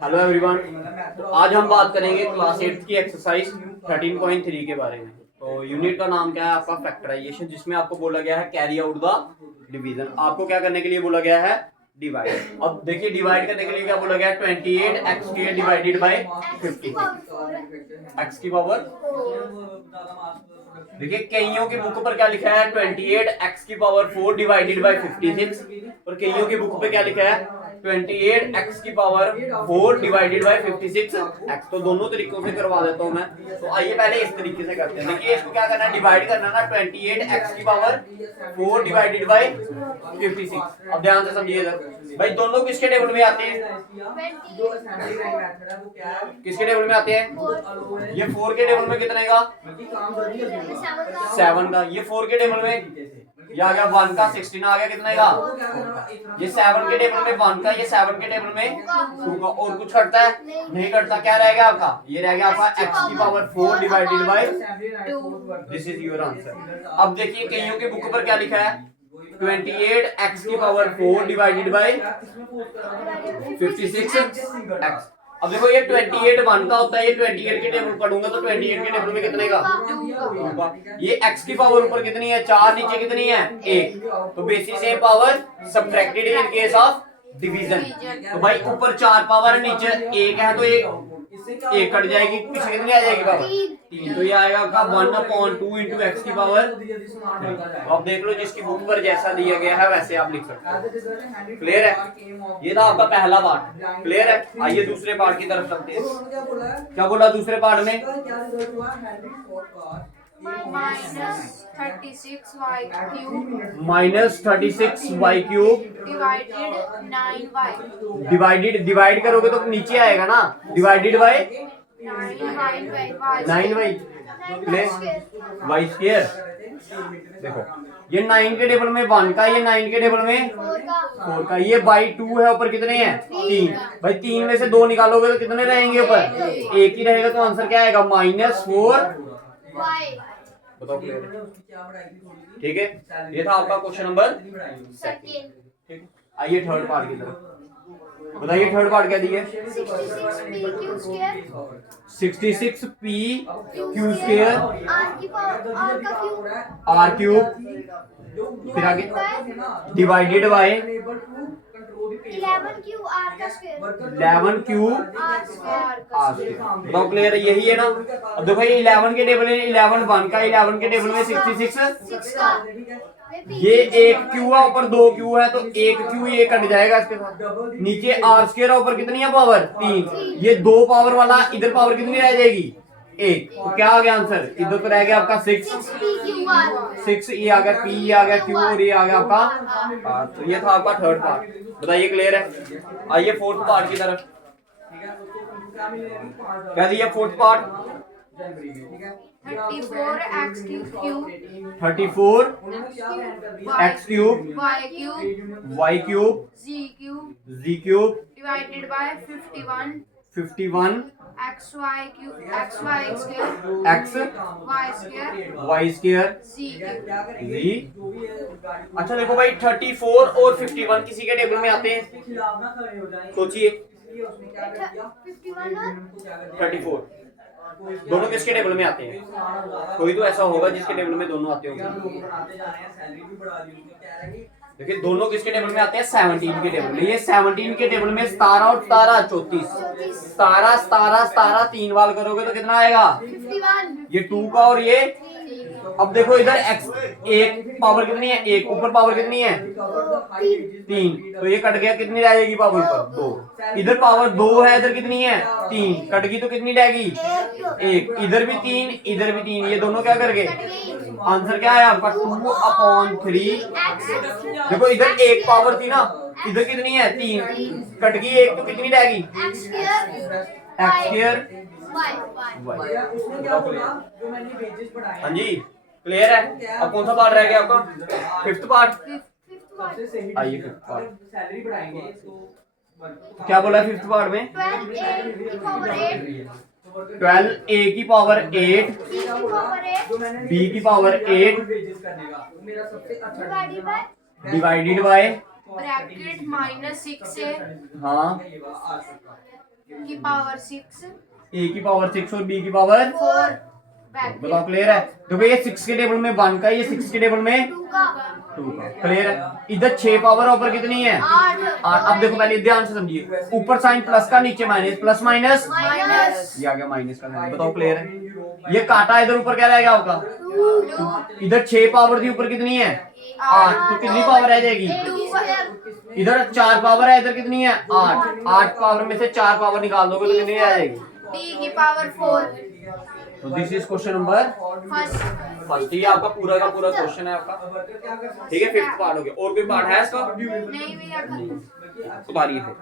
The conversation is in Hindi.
हेलो एवरीवन, तो आज हम बात करेंगे क्लास 8 की एक्सरसाइज 13.3 के बारे में। तो यूनिट का नाम क्या है आपका? फैक्टराइजेशन, जिसमें आपको बोला गया है कैरी आउट द डिवीजन। आपको क्या करने के लिए बोला गया है? डिवाइड। अब देखिए डिवाइड करने के लिए क्या बोला गया है? 28 x square divided by 50 x की पावर। देखिए कईयों की बुक पर क्या लिखा है? 28 एक्स की पावर 4 डिवाइडेड बाय 56, और कईयों की बुक पे क्या लिखा है? 28 एक्स की पावर 4 डिवाइडेड बाय 56 एक्स। तो दोनों तरीकों से करवा देता हूं मैं। तो आइए पहले इस तरीके से करते हैं। देखिए इसको क्या करना है? डिवाइड करना है ना। 28 एक्स की पावर 4 डिवाइडेड बाय 56। अब ध्यान से समझिए भाई, दोनों किसके टेबल में आते हैं? किसके टेबल में आते हैं? ये 4 के टेबल में कितने का? 7 का। ये 4 के टेबल में ये आ गया 1 का। 16 आ गया कितने का? ये 7 के टेबल में 1 का, ये 7 के टेबल में 2 का। और कुछ कटता है? नहीं कटता। क्या रह गया आपका? ये रह गया आपका x की power 4 divided by 2। This is your answer. अब देखिए कईयों के बुक पर क्या लिखा है? 28 x की पावर 4 डिवाइडेड बाय 56 x। अब देखो ये 28 1 का होता है, ये 28 के टेबल पढ़ूंगा तो 28 के टेबल में कितने का? 2 का। ये x की पावर ऊपर कितनी है? 4, नीचे कितनी है? 1। तो basis same power subtracted in case of division. तो भाई ऊपर 4 पावर, नीचे 1 है, तो एक कट जाएगी, पीछे कितनी आ जाएगी पावर? 3। तो ये आएगा आपका 1/2 इंटू एक्स की पावर 3। तो आप देख लो जिसकी बुक पर जैसा दिया गया है वैसे आप लिख सकते हो। क्लियर है? ये था आपका पहला पार्ट। क्लियर है? आइए दूसरे पार्ट की तरफ चलते हैं। क्या बोला दूसरे पार्ट में? माइनस 36y क्यूब डिवाइड करोगे तो नीचे आएगा ना, divided by 9y plus y square. देखो ये 9 के टेबल में 1 का, ये 9 के टेबल में 4 का, ये बाई 2 है। ऊपर कितने हैं? 3। भाई 3 में से 2 निकालोगे तो कितने रहेंगे ऊपर? एक ही रहेगा। तो आंसर क्या आएगा? -4y। बताओ क्लियर है? ठीक है, ये था आपका क्वेश्चन नंबर 2। ठीक, आइए थर्ड पार्ट की तरफ। बताइए थर्ड पार्ट क्या दी है? 66p Q square are cube, फिर आगे divided by 11 Q R square. बताओ क्लियर है? यही है ना। अब देखो ये 11 के टेबल में 11 1 का, 11 के टेबल में 66 का। ये एक क्यू है, ऊपर 2 क्यू है, तो एक क्यू ये कट जाएगा इसके साथ। नीचे आर स्क्वायर, ऊपर कितनी है पावर? 3। ये 2 पावर वाला, इधर पावर कितनी रह जाएगी? 1। तो क्या आ गया आंसर? इधर तो रह गया आपका 6, ये आ गया P, ये आ गया Q, और ये आ गया आपका R। तो ये था आपका थर्ड पार्ट। बताइए क्लियर है? आइए फोर्थ पार्ट की तरफ। क्या दिया fourth part? 34 x cube 34 x cube y cube z cube divided by 51 x y square x y square z। अच्छा देखो भाई 34 और 51 किसी के टेबल में आते हैं? सोचिए 34 दोनों किसके टेबल में आते हैं? कोई तो ऐसा होगा जिसके टेबल में दोनों आते होंगे। देखिए दोनों किसके टेबल में आते हैं? 17 के टेबल में। ये 17 के टेबल में 17 और 17 34। 17 3 बार करोगे तो कितना आएगा? 51। ये 2 का और ये। अब देखो इधर x एक पावर कितनी है? 1। ऊपर पावर कितनी है? 3। तो ये कट गया, कितनी रह जाएगी पावर ऊपर? 2। इधर पावर 2 है, इधर कितनी है? 3। कट गई तो कितनी रहेगी? 1। इधर भी 3, इधर भी 3, ये दोनों क्या कर गए? आंसर क्या है आपका? 2/3। देखो इधर 1 पावर थी ना, इधर कितनी है? 3। कट गई 1, तो कितनी रहेगी? x square y। हाँ जी क्लियर है? अब कौन सा पार्ट रह गया आपका? Fifth part. आइए फिफ्थ पार्ट। क्या बोला फिफ्थ पार्ट में? 12a की पावर 8 b की पावर 8 डिवाइडेड बाय ब्रैकेट -6 से हाँ की पावर 6 ए की पावर 6 और बी की पावर 4 बताओ क्लियर है। देखो ये 6 के टेबल में 1 का, ये 6 के टेबल में 2 का 2 का। क्लियर है। इधर 6 पावर ऊपर कितनी है 8 8। अब देखो पहले ध्यान से समझिए, ऊपर साइन प्लस का, नीचे माइनस, प्लस माइनस माइनस ये आ गया माइनस का साइन। बताओ क्लियर है। ये काटा इधर ऊपर क्या रहेगा आपका, 2 इधर 6 पावर थी, ऊपर कितनी है 8, तो कितनी पावर रह जाएगी, 2 इधर 4 पावर है, इधर कितनी है 8, 8 पावर में से 4 पावर निकाल दोगे तो कितनी आ जाएगी। डी की पावर 4 तो this is question number first. ये आपका पूरा का पूरा क्वेश्चन है आपका, ठीक है। 5th पार्ट हो गया। और कोई पार्ट है इसका, नहीं भैया खत्म। उतारिए फिर।